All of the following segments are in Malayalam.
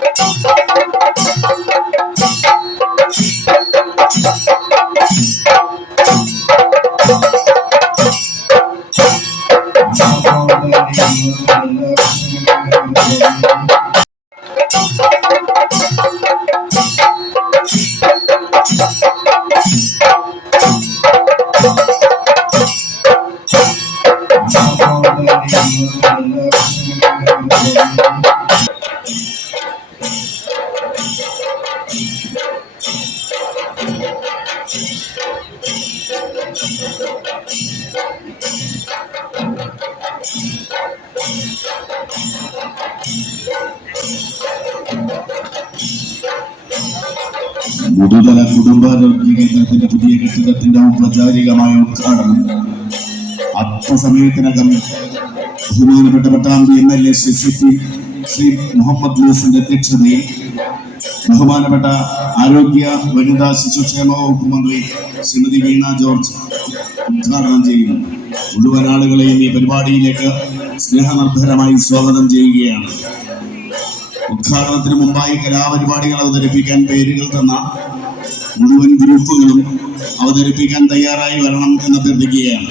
Thank you. മുതുതല കുടുംബാരോഗ്യ കേന്ദ്രത്തിന്റെ പുതിയ കെട്ടിടത്തിന്റെ ഔപചാരികമായ ഉദ്ഘാടനം. അല്പസമയത്തിനകം ബഹുമാനപ്പെട്ട Pattambi M L A Shri Shri Muhammad ലൂസിന്റെ അധ്യക്ഷതയിൽ ബഹുമാനപ്പെട്ട ആരോഗ്യ വനിതാ ശിശുക്ഷേമ വകുപ്പ് മന്ത്രി ശ്രീമതി വീണ ജോർജ് ഉദ്ഘാടനം ചെയ്യുന്നു മുഴുവൻ ആളുകളെയും ഈ പരിപാടിയിലേക്ക് സ്നേഹനിർഭരമായി സ്വാഗതം ചെയ്യുകയാണ്. ഉദ്ഘാടനത്തിന് മുമ്പായി കലാപരിപാടികൾ അവതരിപ്പിക്കാൻ പേരുകൾ തന്ന മുഴുവൻ ഗ്രൂപ്പുകളും അവതരിപ്പിക്കാൻ തയ്യാറായി വരണം എന്ന് അഭ്യർത്ഥിക്കുകയാണ്.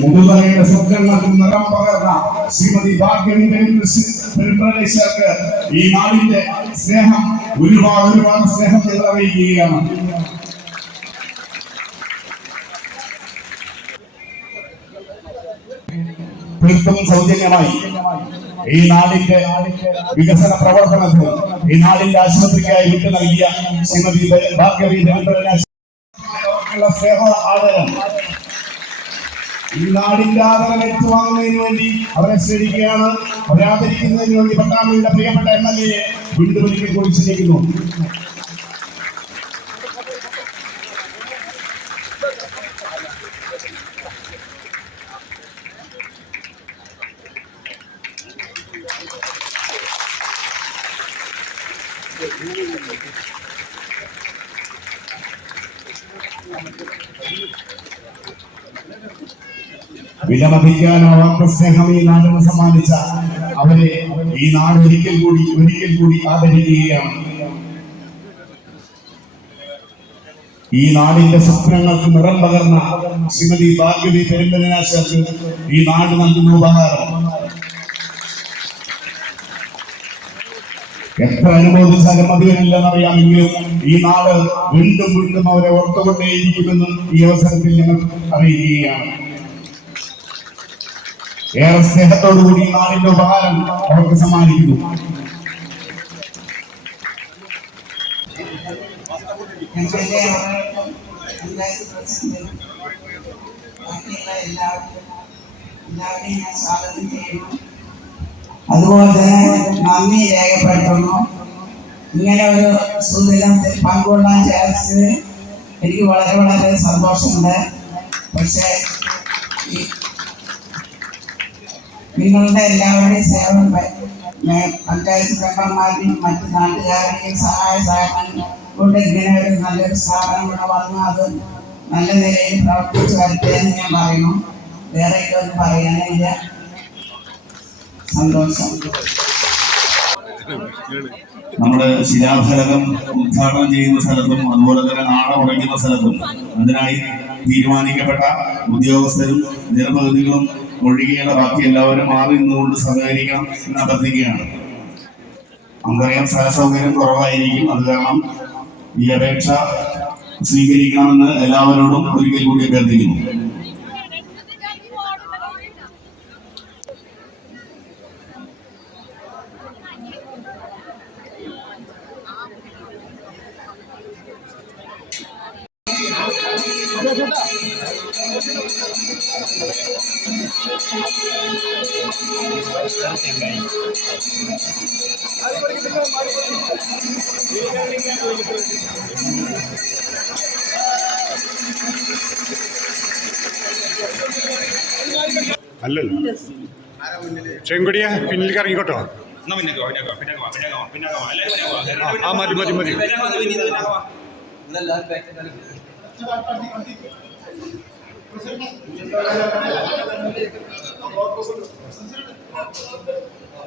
മുതുതലയുടെ സ്വപ്നങ്ങൾക്ക് നിറം പകർന്ന ശ്രീമതി ഭാഗ്യവി പെരുമ്പളേശ്വർക്ക് ഈ നാടിന്റെ സ്നേഹം ഒരുപാട് ഒരുപാട് സ്നേഹം ഞങ്ങൾ അറിയിക്കുകയാണ്. തീർത്തും സൗജന്യമായി ഈ നാടിന്റെ വികസന പ്രവർത്തനത്തിന് ഈ നാടിന്റെ ആശുപത്രിക്കായി വിട്ടു നൽകിയ ശ്രീമതി ഭാഗ്യവി സ്നേഹ ആദരം ഈ നാടില്ലാതെ ഏറ്റുവാങ്ങുന്നതിന് വേണ്ടി അവരെ ക്ഷണിക്കുകയാണ് അവരെ വേണ്ടി പട്ടാമ്പിയുടെ പ്രിയപ്പെട്ട എം എൽ എ വീണ്ടും ഒരിക്കൽ കൂടി ക്ഷണിക്കുന്നു വിലമതിക്കാനാവാത്ത സ്നേഹം ഈ നാടിന് സമ്മാനിച്ച അവരെ ഈ നാട് ഒരിക്കൽ കൂടി ഒരിക്കൽ കൂടി ആദരിക്കുകയാണ്. ഈ നാടിന്റെ സ്വപ്നങ്ങൾക്ക് നിറം പകർന്ന ശ്രീമതി ഭാഗ്യവതി പെരുമ്പനാശക്ക് ഈ നാട് നൽകുന്ന ഉപഹാരം. എത്ര അനുമോദിച്ചാലും മതിവരില്ലെന്നറിയാമെങ്കിലും ഈ നാട് വീണ്ടും വീണ്ടും അവരെ ഓർത്തുകൊണ്ടേയിരിക്കുമെന്ന് ഈ അവസരത്തിൽ ഞങ്ങൾ അറിയിക്കുകയാണ്. ഏറെ സ്നേഹത്തോടുകൂടി നാളിന്റെ ഉപഹാരം അവർക്ക് സമ്മാനിക്കുന്നു. അതുപോലെ തന്നെ നന്ദി രേഖപ്പെടുത്തുന്നു. ഇങ്ങനെ ഒരു സുന്ദരം പങ്കുകൊള്ളാൻ ചേർച്ചത് എനിക്ക് വളരെ വളരെ സന്തോഷമുണ്ട്. പക്ഷേ നിങ്ങളുടെ എല്ലാവരുടെയും സേവനം പഞ്ചായത്ത് മെമ്പർമാരുടെയും മറ്റ് നാട്ടുകാരുടെയും സഹായ സഹായങ്ങളുടെ ഇങ്ങനെ ഒരു നല്ലൊരു സ്ഥാപനം ഇവിടെ വന്ന് അത് നല്ല നിലയിൽ പ്രവർത്തിച്ചു വരട്ടെ എന്ന് ഞാൻ പറയുന്നു. വേറെ ഇതൊന്നും പറയാനില്ല. സന്തോഷം. നമ്മുടെ ശിലാഫലകം ഉദ്ഘാടനം ചെയ്യുന്ന സ്ഥലത്തും അതുപോലെ തന്നെ നാട ഉറയ്ക്കുന്ന സ്ഥലത്തും അതിനായി തീരുമാനിക്കപ്പെട്ട ഉദ്യോഗസ്ഥരും ജനപ്രതിനിധികളും ഒഴികെയുള്ള ബാക്കി എല്ലാവരും മാറി നിന്നുകൊണ്ട് സഹകരിക്കണം എന്ന് അഭ്യർത്ഥിക്കുകയാണ്. നമുക്കറിയാം സ്ഥല സൗകര്യം കുറവായിരിക്കും. അത് കാരണം ഈ അപേക്ഷ സ്വീകരിക്കണമെന്ന് എല്ലാവരോടും ഒരിക്കൽ കൂടി അഭ്യർത്ഥിക്കുന്നു. അല്ലല്ലോ. ചെങ്കുടിയ പിന്നിലേക്ക് ഇറങ്ങിക്കോട്ടോ ആ മതി മതി മതി. Thank പിന്നേക്ക്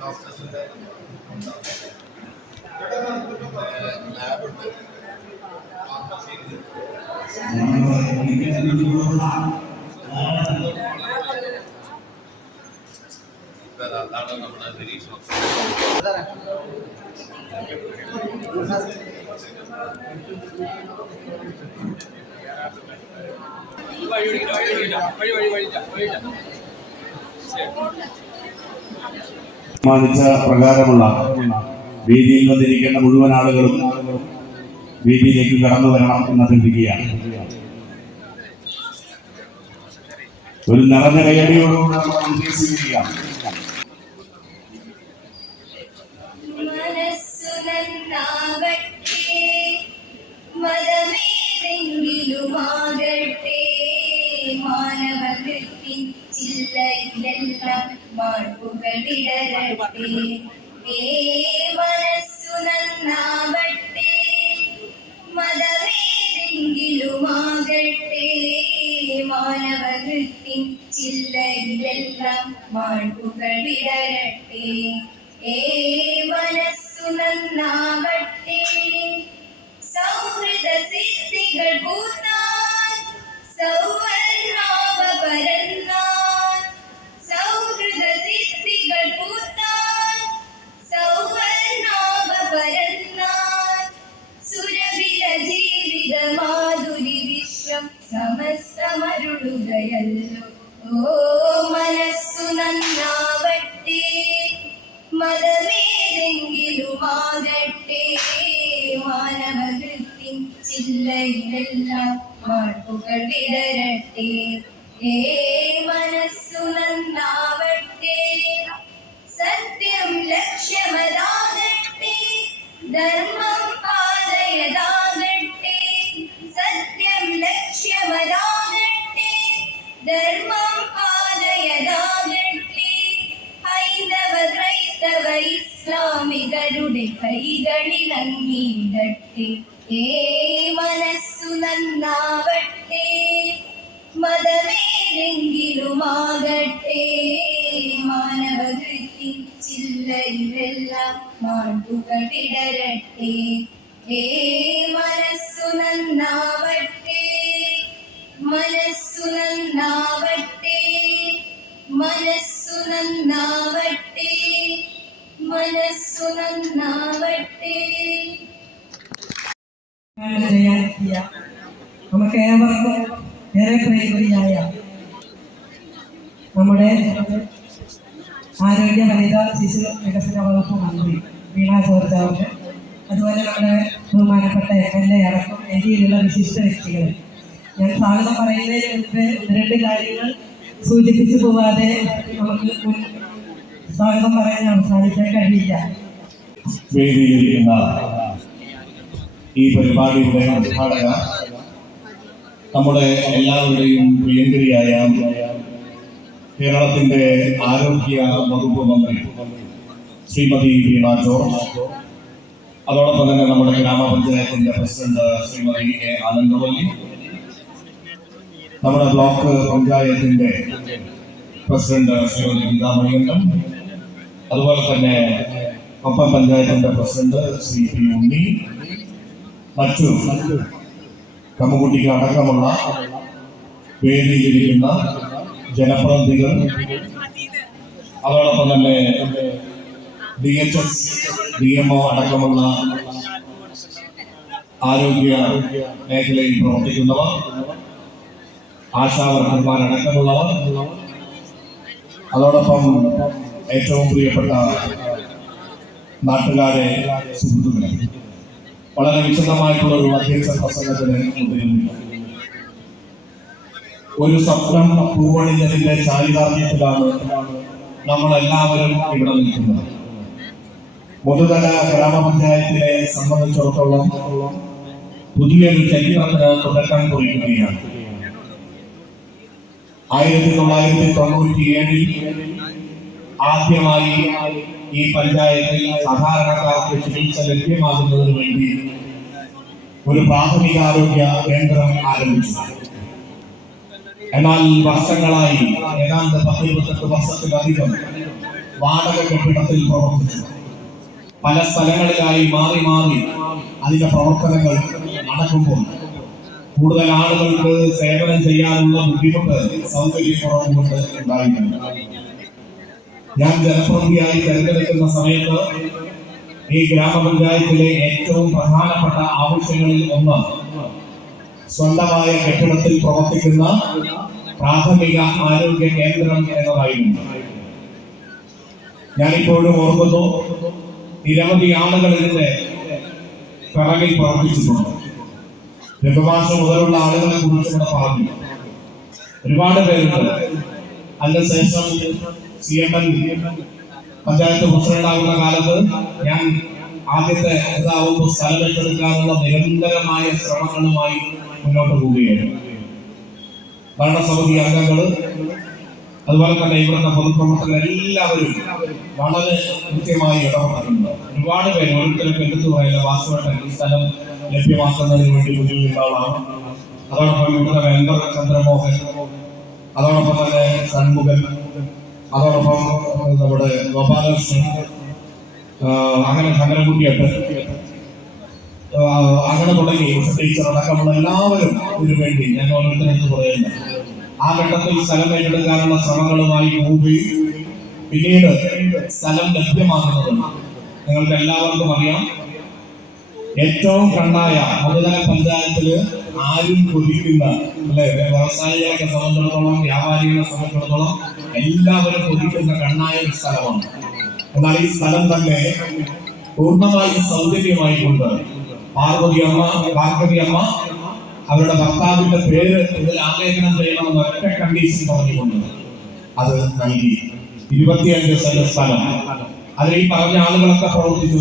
വാ, പിന്നേക്ക് വാ. നമ്മുടെ പിന്നേക്ക് വാ. എല്ലാവരും ആ, മതി, മതി, മതി. പിന്നേക്ക് വാ, തീരുമാനിച്ച പ്രകാരമുള്ള വേദിയിൽ വന്നിരിക്കേണ്ട മുഴുവൻ ആളുകളും വേദിയിലേക്ക് കടന്നു വരണം എന്ന് അഭ്യർത്ഥിക്കുകയാണ് ഒരു നിറഞ്ഞ കയ്യടിയോടുകൂടെ സ്വീകരിക്കാം മാനവകൃത്തിൻ ചില്ലയിലെല്ലാം മാർപ്പുകൾ വിടരട്ടെ മനസ്സു നന്നാവട്ടെ മതമേതെങ്കിലുമാകട്ടെ മാനവകൃത്തിൻ ചില്ലയിലെല്ലാം മാർപ്പുകൾ വിടരട്ടെ. ഏ മനസ്സു നന്നാവട്ടെ സൗഹൃദ സിദ്ധികൾ പൂത്താൻ സൗവർണാവ സമസ്തമരുളുകയല്ലോ ഓ മനസ്സു നന്നാവട്ടെ. മതമേതെങ്കിലുമാകട്ടെ മാനവകൃത്തിൻ ചില്ലയിലെല്ലാം വാഴ്പ്പുകൾ വിടരട്ടെ. ഏ ഇസ്ലാമികരുടെ കൈകളിലങ്ങിടട്ടെ ഏ മനസ്സു നന്നാവട്ടെ മതമേതെങ്കിലുമാകട്ടെ മാനവകൃത്തി ചില്ലയിലെല്ലാം മാണ്ടുകൾ വിടരട്ടെ ഏ മനസ്സു നന്നാവട്ടെ മനസ്സു നന്നാവട്ടെ മനസ്സു നന്നാവട്ടെ മനസ്സു നന്നാവട്ടെ നമുക്ക് ഏറെ പ്രിയകരിയായ നമ്മുടെ ആരോഗ്യ വനിതാ ശിശു വികസന വകുപ്പ് മന്ത്രി വീണ ജോർജ് അതുപോലെ നമ്മുടെ ബഹുമാനപ്പെട്ട എം എൽ എ അടക്കം ഇന്ത്യയിലുള്ള വിശിഷ്ട വ്യക്തികൾ. ഞാൻ സ്വാഗതം പറയുന്നതിന് മുൻപ് രണ്ട് കാര്യങ്ങൾ സൂചിപ്പിച്ചു പോവാതെ നമുക്ക് സ്വാഗതം പറയാൻ അവസാനിക്കാൻ കഴിയില്ല വേദിയിലിരിക്കുന്ന ഈ പരിപാടിയുടെ ഉദ്ഘാടക. നമ്മുടെ എല്ലാവരുടെയും പ്രിയങ്കരിയായ കേരളത്തിന്റെ ആരോഗ്യ വകുപ്പ് മന്ത്രി ശ്രീമതി വീണ ജോർജ്. അതോടൊപ്പം തന്നെ നമ്മുടെ ഗ്രാമപഞ്ചായത്തിന്റെ പ്രസിഡന്റ് ശ്രീമതി എ ആനന്ദവല്ലി നമ്മുടെ ബ്ലോക്ക് പഞ്ചായത്തിന്റെ പ്രസിഡന്റ് ശ്രീമതി ഗീതാ മണികണ്ഠൻ അതുപോലെ തന്നെ കൊപ്പം പഞ്ചായത്തിന്റെ പ്രസിഡന്റ് ശ്രീ പി ഉണ്ണി മറ്റു കമ്മുകുട്ടിക്ക് അടക്കമുള്ള വേദിയിലിരിക്കുന്ന ജനപ്രതിനിധികൾ അതോടൊപ്പം തന്നെ D H S D M O അടക്കമുള്ള ആരോഗ്യ മേഖലയിൽ പ്രവർത്തിക്കുന്നവർ ആശാവർക്കന്മാരടക്കമുള്ളവർ അതോടൊപ്പം ഏറ്റവും പ്രിയപ്പെട്ട നാട്ടുകാരെ സുഹൃത്തുക്കളെ വളരെ വിശദമായിട്ടുള്ള ഒരു അധ്യക്ഷ പ്രസംഗത്തിന് മുതിരുന്നില്ല ഒരു സ്വപ്നം പൂവണിഞ്ഞതിന്റെ ചാരിതാർത്ഥ്യത്തിലാണ് നമ്മളെല്ലാവരും ഇവിടെ നിൽക്കുന്നത്. മുതുതല ഗ്രാമപഞ്ചായത്തിനെ സംബന്ധിച്ചിടത്തോളം പുതിയൊരു ചരിത്രത്തിന് തുടക്കം കുറിക്കുകയാണ്. ആയിരത്തി തൊള്ളായിരത്തി തൊണ്ണൂറ്റി ഏഴിൽ ആദ്യമായി ഈ പഞ്ചായത്തിൽ സാധാരണക്കാർക്ക് ചികിത്സ ലഭ്യമാകുന്നതിന് വേണ്ടി ഒരു പ്രാഥമികാരോഗ്യ കേന്ദ്രം ആരംഭിച്ചു. എന്നാൽ വർഷങ്ങളായി ഏതാണ്ട് പത്ത് ഇരുപത്തെട്ട് വർഷത്തിലധികം വാടക കെട്ടിടത്തിൽ പ്രവർത്തിച്ചു. പല സ്ഥലങ്ങളിലായി മാറി മാറി അതിന്റെ പ്രവർത്തനങ്ങൾ നടക്കുമ്പോൾ കൂടുതൽ ആളുകൾക്ക് സേവനം ചെയ്യാനുള്ള ബുദ്ധിമുട്ട് സൗകര്യക്കുറവ് കൊണ്ട് ഉണ്ടായിട്ടുണ്ട് ഞാൻ ജനപ്രതിനിധിയായി തെരഞ്ഞെടുക്കുന്ന സമയത്ത് ഈ ഗ്രാമപഞ്ചായത്തിലെ ഏറ്റവും പ്രധാനപ്പെട്ട ആവശ്യങ്ങളിൽ ഒന്ന് സ്വന്തമായ കെട്ടിടത്തിൽ പ്രവർത്തിക്കുന്ന പ്രാഥമിക ആരോഗ്യ കേന്ദ്രം എന്നതായിരുന്നു. ഞാനിപ്പോഴും ഓർക്കുന്നു നിരവധി ആളുകൾ പിറകിൽ പ്രവർത്തിച്ചിട്ടുണ്ട്. രഘുമാസ മുതലുള്ള ആളുകളെ കുറിച്ച് ഇവിടെ പറഞ്ഞു. ഒരുപാട് പേരുണ്ട്. അതിനുശേഷം സി എം എൻ പഞ്ചായത്ത് പ്രസിഡന്റാകുന്ന കാലത്ത് ഞാൻ ആദ്യത്തെ ഇതാവുമ്പോൾ ഏറ്റെടുക്കാനുള്ള നിരന്തരമായ ശ്രമങ്ങളുമായി മുന്നോട്ട് പോവുകയായിരുന്നു ഭരണസമിതി അംഗങ്ങൾ അതുപോലെ തന്നെ ഇവിടുത്തെ പൊതുപ്രവർത്തകർ എല്ലാവരും വളരെ കൃത്യമായി ഇടപെട്ടിട്ടുണ്ട്. ഒരുപാട് പേര് ഓരോരുത്തരും എടുത്തു പറയുന്ന വാസ്തവമായിട്ട് ഈ സ്ഥലം ലഭ്യമാക്കുന്നതിന് വേണ്ടി ബുദ്ധിമുട്ടുണ്ടാവണം അതോടൊപ്പം ഇവിടുത്തെ മെമ്പർ ചന്ദ്രമോഹൻ അതോടൊപ്പം തന്നെ ഷൺമുഖൻ അതോടൊപ്പം നമ്മുടെ ഗോപാലകൃഷ്ണൻ അങ്ങനെ ശങ്കരൻകുട്ടിയൊക്കെ ആ, അങ്ങനെ തുടങ്ങി. ടീച്ചർ അടക്കമുള്ള എല്ലാവരും ഇതിനു വേണ്ടി ഞാൻ ഓരോരുത്തരെടുത്ത് പറയുന്നത് ആ ഘട്ടത്തിൽ സ്ഥലം ഏറ്റെടുക്കാനുള്ള ശ്രമങ്ങളുമായി പോവുകയും പിന്നീട് സ്ഥലം ലഭ്യമാക്കുന്നതും നിങ്ങൾക്ക് എല്ലാവർക്കും അറിയാം. ഏറ്റവും കണ്ടായ മുതല പഞ്ചായത്തിൽ ആരും കൊതിക്കുന്ന അല്ലെ? വ്യവസായികളെ സംബന്ധിച്ചിടത്തോളം വ്യാപാരികളെ സംബന്ധിച്ചിടത്തോളം എല്ലാവരും കൊതിക്കുന്ന കണ്ണായ ഒരു സ്ഥലമാണ്. എന്നാൽ ഈ സ്ഥലം തന്നെ പൂർണമായി സൗകര്യമായിക്കൊണ്ട് പാർവതി അമ്മ പാർവതി അമ്മ അവരുടെ ഭർത്താവിന്റെ പേര് ഇതിൽ ആലേഖനം ചെയ്യണമെന്ന് ഒറ്റ കണ്ടീഷൻ പറഞ്ഞുകൊണ്ട് അത് നൽകി. ഇരുപത്തിയഞ്ച് സെന്റ് സ്ഥലം. അതിൽ ഈ പറഞ്ഞ ആളുകളൊക്കെ പ്രവർത്തിച്ചു.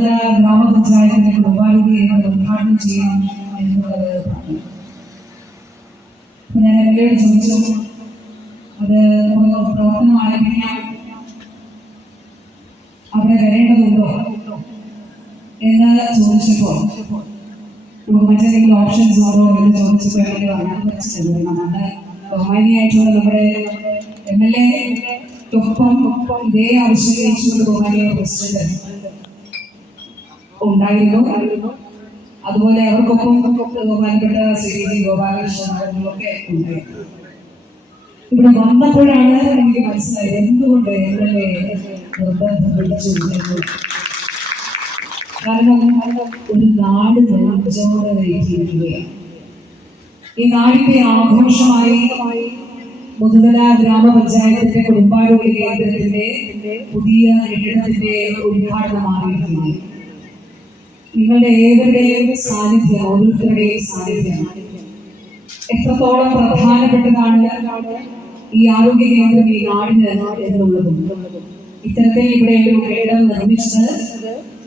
ഈ മുതല ഗ്രാമപഞ്ചായത്തിന്റെ കേന്ദ്രം ഉദ്ഘാടനം ചെയ്യണം എന്നുള്ളത് ഞാൻ എല്ലാവരും ചോദിച്ചു അത് പ്രവർത്തനം ആരംഭിക്കാം അവിടെ വരേണ്ടതുണ്ടോ എന്ന് ചോദിച്ചപ്പോൾ മറ്റേതെങ്കിലും ഓപ്ഷൻസ് ഉണ്ടോ എന്ന് ചോദിച്ചപ്പോൾ എം എൽ എ പറഞ്ഞു വെച്ചിട്ടുണ്ട് നമ്മുടെ ബഹുമാനിയായിട്ടുള്ള നമ്മുടെ എം എൽ എക്കൊപ്പം ഇതേ ആവശ്യം ഉന്നയിച്ചുകൊണ്ട് ബഹുമാനിയായ പ്രസിഡന്റ് ഉണ്ടായിരുന്നു. അതുപോലെ അവർക്കൊപ്പം ബഹുമാനപ്പെട്ട ശ്രീ ഡി ഗോപാലകൃഷ്ണനൊക്കെ ഉണ്ടായിരുന്നു. ഇവിടെ വന്നപ്പോഴാണ് എനിക്ക് മനസ്സിലായത് എന്തുകൊണ്ട് എന്നെ നിർബന്ധം പിടിച്ചു കാരണം ഒരു നാട് നെഞ്ചോടെ ഈ നാടിന്റെ ആഘോഷമായി മുതല ഗ്രാമപഞ്ചായത്തിന്റെ കുടുംബാരോഗ്യ കേന്ദ്രത്തിന്റെ പുതിയ കെട്ടിടത്തിന്റെ ഉദ്ഘാടനമായിരിക്കുകയാണ് നിങ്ങളുടെ ഏവരുടെയും സാന്നിധ്യം ഓരോരുത്തരുടെയും സാന്നിധ്യം. എത്രത്തോളം പ്രധാനപ്പെട്ടതാണ് ഈ ആരോഗ്യ കേന്ദ്രം ഈ നാടിന് എന്നുള്ളതും. ഇത്തരത്തിൽ ഇവിടെ ഒരു കേടം നിർമ്മിച്ചത്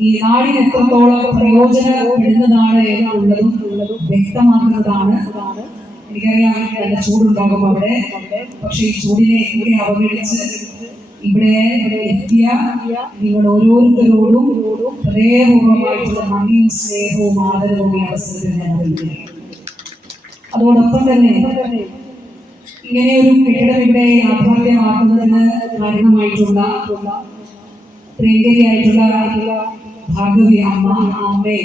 ഈ നാടിന് എത്രത്തോളം പ്രയോജനപ്പെടുന്നതാണ് എന്നുള്ളതും വ്യക്തമാക്കുന്നതാണ്. എനിക്കറിയാം നല്ല ചൂടുണ്ടാകും അവിടെ. പക്ഷെ ഈ ചൂടിനെ ഒക്കെ അവഗണിച്ച് ഇവിടെ എത്തിയ നിങ്ങൾ ഓരോരുത്തരോടും ഹൃദയപൂർവമായിട്ടുള്ള നന്ദിയും സ്നേഹവും ആദരവും അവസരത്തിൽ ഞാൻ നൽകുന്നു അതോടൊപ്പം തന്നെ ഇങ്ങനെ ഒരു കെട്ടിടം ഇവിടെ യാഥാർത്ഥ്യമാക്കുന്നതിന് കാരണമായിട്ടുള്ള പ്രിയങ്കരിയായിട്ടുള്ള ഭാഗവി അമ്മ അമ്മേ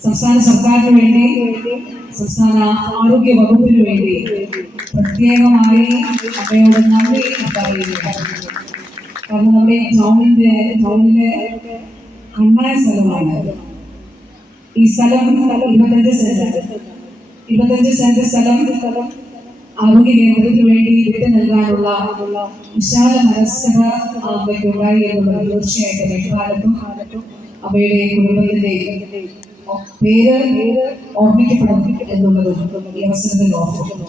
സംസ്ഥാന സർക്കാരിന് വേണ്ടി സംസ്ഥാന ആരോഗ്യ വകുപ്പിന് വേണ്ടി പ്രത്യേകമായി അമ്മയോട് നന്ദി പറയുന്നു. കാരണം നമ്മുടെ ടൗണിന്റെ ടൗണിലെ കണ്ണായ സ്ഥലമാണ്. ഈ സ്ഥലം ഇരുപത്തഞ്ച് സെന്റ് ഇരുപത്തഞ്ച് സെന്റ് സ്ഥലം ആരോഗ്യ കേന്ദ്രത്തിന് വേണ്ടി വിട്ടു നൽകാനുള്ള വിശാല മനസ്കത അമ്മയ്ക്കുണ്ടായി എന്നുള്ളത് തീർച്ചയായിട്ടും എക്കാലത്തും അമ്മയുടെ കുടുംബത്തിന്റെ പേര് ഓർമ്മിക്കപ്പെടും എന്നുള്ളതും ഈ അവസരത്തിൽ ഓർക്കും